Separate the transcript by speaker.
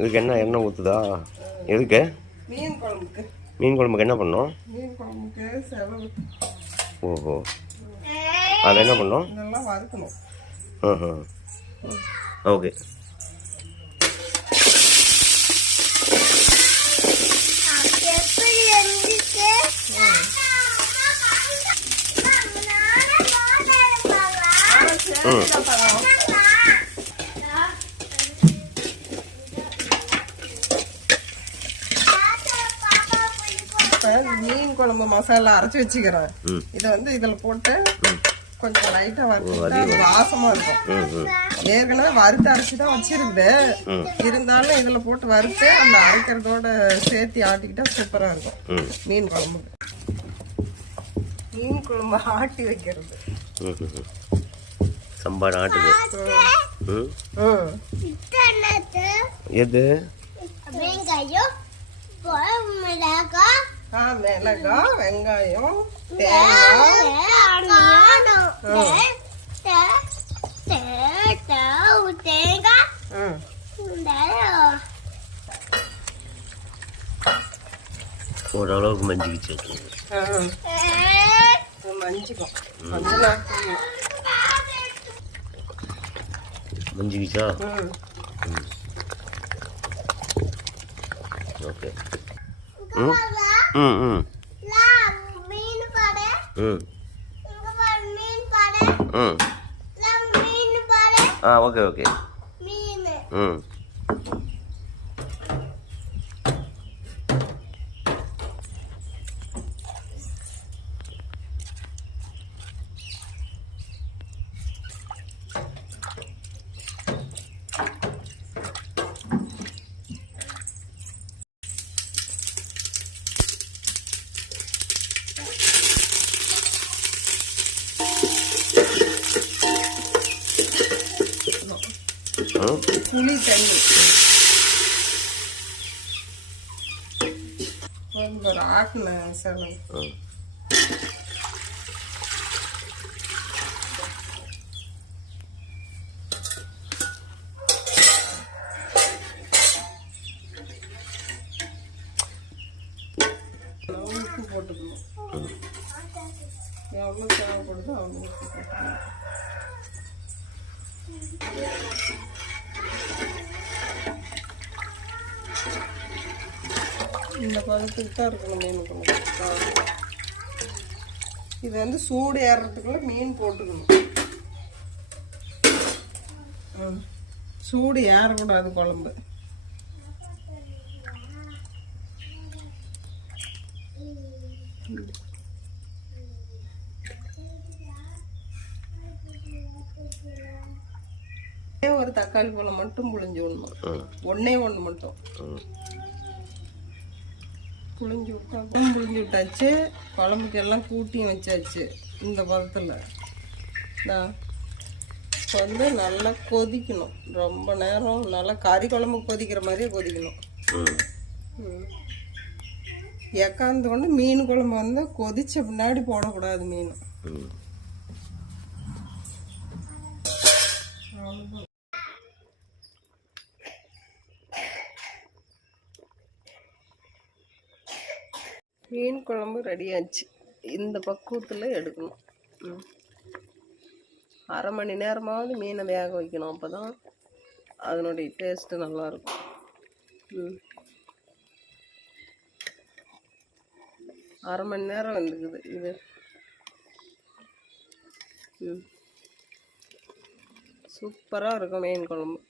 Speaker 1: இதுக்கு என்ன எண்ணெய் ஊற்றுதா எதுக்கு?
Speaker 2: மீன் குழம்புக்கு.
Speaker 1: மீன் குழம்புக்கு என்ன பண்ணோம்?
Speaker 2: மீன் குழம்புக்கு செலவு
Speaker 1: ஓஹோ. அதில் என்ன பண்ணோம்?
Speaker 2: இதெல்லாம் வறுக்கணும்.
Speaker 1: ஆஹா. ஓகே. ம்
Speaker 2: மீன் குழம்பு மசாலா அரைச்சி வச்சுக்கிறேன். இதை வந்து இதில் போட்டு கொஞ்சம் லைட்டாக வறுத்து. வாசமாக இருக்கும்.
Speaker 1: ம் ம்.
Speaker 2: ஏற்கனவே வறுத்து அரைச்சி தான் வச்சிருக்குது இருந்தாலும் இதில் போட்டு வறுத்து அந்த அரைக்கிறதோட சேர்த்து ஆட்டிக்கிட்டா சூப்பராக இருக்கும்.
Speaker 1: ம்.
Speaker 2: மீன் குழம்பு. மீன் குழம்பு ஆட்டி வைக்கிறது.
Speaker 1: சம்பா ம் எது?
Speaker 3: வெங்காயம் மிளகாய்
Speaker 2: ஆ மிளகாய் வெங்காயம் தேங்காய்
Speaker 3: தேங்காய்
Speaker 2: ம்
Speaker 1: ஓரளவுக்கு மஞ்சிக்கிச்சு
Speaker 2: ஆ, இது மஞ்சிக்கும் மஞ்சள் ஆக்கணும்.
Speaker 1: மஞ்சிக்கிச்சா
Speaker 2: ம்
Speaker 1: ஓகே ம் ம் ம் ஆ ஓகே ஓகே
Speaker 3: மீன்
Speaker 1: ம் ம்
Speaker 2: புளி தண்ணி. கொஞ்சம் செலவு
Speaker 1: ம்
Speaker 2: உப்பு போட்டுக்கணும். எவ்வளோ தேவைப்படுதோ அவ்வளோ உப்பு போட்டுக்கணும். இந்த பதத்துக்கு தான் இருக்கணும் மீன் குழம்பு இது வந்து சூடு ஏறுறதுக்குள்ள மீன் போட்டுக்கணும். சூடு ஏறக்கூடாது குழம்பு. ஒரே தக்காளி பழம் மட்டும் புளிஞ்சு விடணும். ஒண்ணே ஒன்று மட்டும்.
Speaker 1: ம்
Speaker 2: புளிஞ்சு விட்டா குழம்பு புளிஞ்சு விட்டாச்சு. குழம்புக்கு எல்லாம் கூட்டியும் வச்சாச்சு இந்த பதத்தில். இப்போ வந்து நல்லா கொதிக்கணும். ரொம்ப நேரம் நல்லா கறி குழம்பு கொதிக்கிற மாதிரியே கொதிக்கணும்.
Speaker 1: ம்.
Speaker 2: ம். எக்காந்து கொண்டு மீன் குழம்பு வந்து கொதிச்ச பின்னாடி போடக்கூடாது மீன்.
Speaker 1: ம்.
Speaker 2: மீன் குழம்பு ரெடியாச்சு இந்த பக்குவத்தில் எடுக்கணும். ம். அரை மணி நேரமாவது மீனை வேக வைக்கணும் அப்போ தான் அதனுடைய டேஸ்ட்டு நல்லாயிருக்கும். ம். அரை மணி நேரம் வந்துக்குது இது. ம். சூப்பராக இருக்கும் மீன் குழம்பு.